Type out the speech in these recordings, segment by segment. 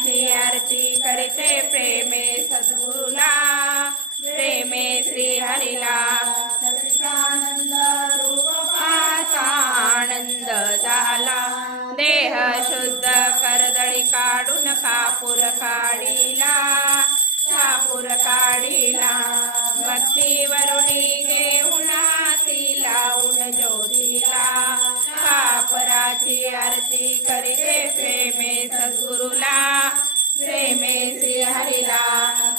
पुराची आरती करते प्रेमे सद्गुरुला, प्रेमे श्री हरिला. सच्चिदानंद रूपाचा आनंद झाला, देह शुद्ध करदळी काढून कापूर काढिला, कापूर काढिला. भक्तीवरुणी घेऊन हाती लावून ज्योतीला, कापराची आरती करीते प्रेमे सद्गुरुला, प्रेमे श्री हरिला.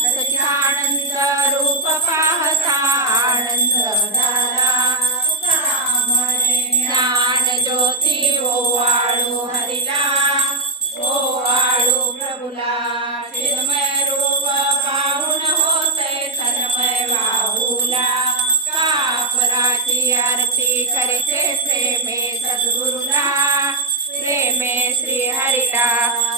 सच्चिदानंद रूप पाहता आनंद झाला, ज्ञान ज्योती ओवाळू हरिला, ओवाळू प्रभुला. चिन्मय रूप पाहून होते तन्मय वाहुला, कापराची आरती करीते प्रेमे सद्गुरुला, प्रेमे श्री हरिला.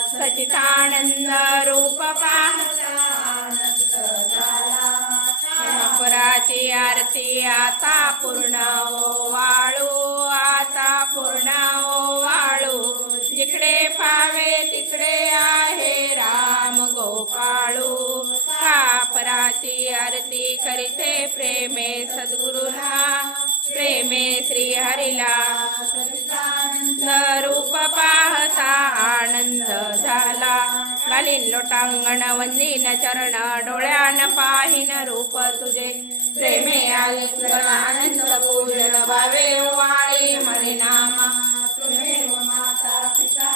सच्चिदानंद रूप पाहता आनंद झाला, कापराची आरती आता पूर्ण ओवाळू, आता पूर्ण ओवाळू. जिकडे पावे तिकडे आहे राम गोपाळू, कापराची आरती करीते प्रेमे सद्गुरुला, प्रेमे श्री हरिला. सच्चिदानंद रूप पाहता आनंद झाला, घालीन लोटांगण वंदीन चरण, डोळ्यान पाहिन रूप तुझे. प्रेमे आले आनंद पूजन भावे वाळे म्हणे नामा. तुमेव माता पिता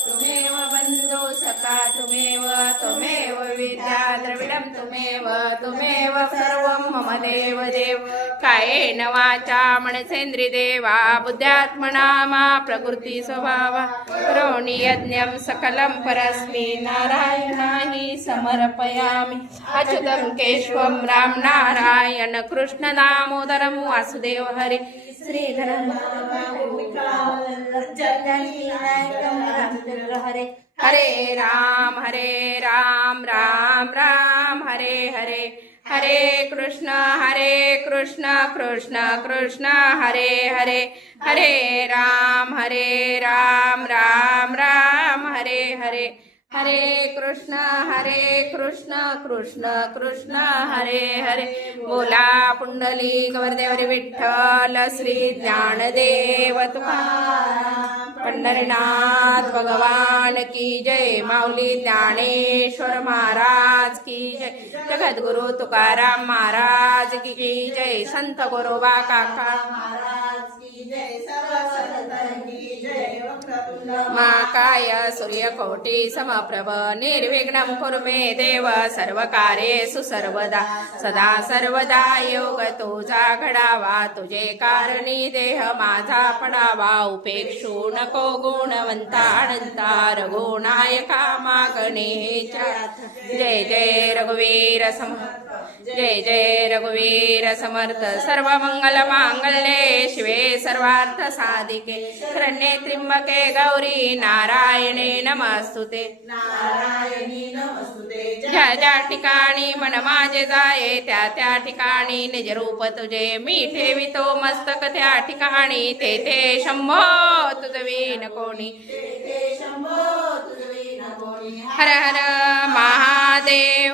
तुमेव बंधू सखा तुमेव, तुमेव विद्या द्रविडं तुमेव, तुमेव सर्वं मम देव देव. कायेन वाचा मनसेन्द्रिय देवा, बुद्ध्यात्मना मा प्रकृती स्वभावा. करोमि यज्ञं सकलं परस्मै, नारायणाय समर्पयामि. अच्युतं केशवं राम नारायण कृष्ण दामोदरं वासुदेव हरे. श्रीधरं हरे. हरे राम राम राम हरे हरे. हरे कृष्ण कृष्ण कृष्ण हरे हरे. हरे राम राम राम हरे हरे. हरे कृष्ण कृष्ण कृष्ण हरे हरे. बोला पुंडलिक वरदेवरी विठ्ठल श्री ज्ञानदेव तुकाराम. पंढरीनाथ भगवान की जय. माऊली ज्ञानेश्वर महाराज की जय. जगद्गुरु तुकाराम महाराज की जय. संत गोरोबा काका महाराज की जय. सर्व संतांची जय. महाकाय सूर्यकोटि समप्रभ निर्विघ्नं कुरु मे देव. सर्वकार्येषु सर्वदा सदा सर्वदा योग तुझा घडावा. तुझे कारणी देह माझा पडावा. उपेक्षू नको गुणवंता अनंता रघुनायका मागणेच्या. जय जय रघुवीर समर्थ. जय जय रघुवीर समर्थ. सर्व मंगल मांगल्ये शिवे सर्वार्थ साधिके. शरण्ये त्र्यंबके गौरी नारायणे नमस्तुते. नारायणी नमस्तुते. ज्या ज्या ठिकाणी मन माझे जाये त्या त्या ठिकाणी निज रूप तुझे मी ठेवितो मस्तक. त्या ठिकाणी तेथे शंभो तुझवीन कोणी. हर हर महादेव.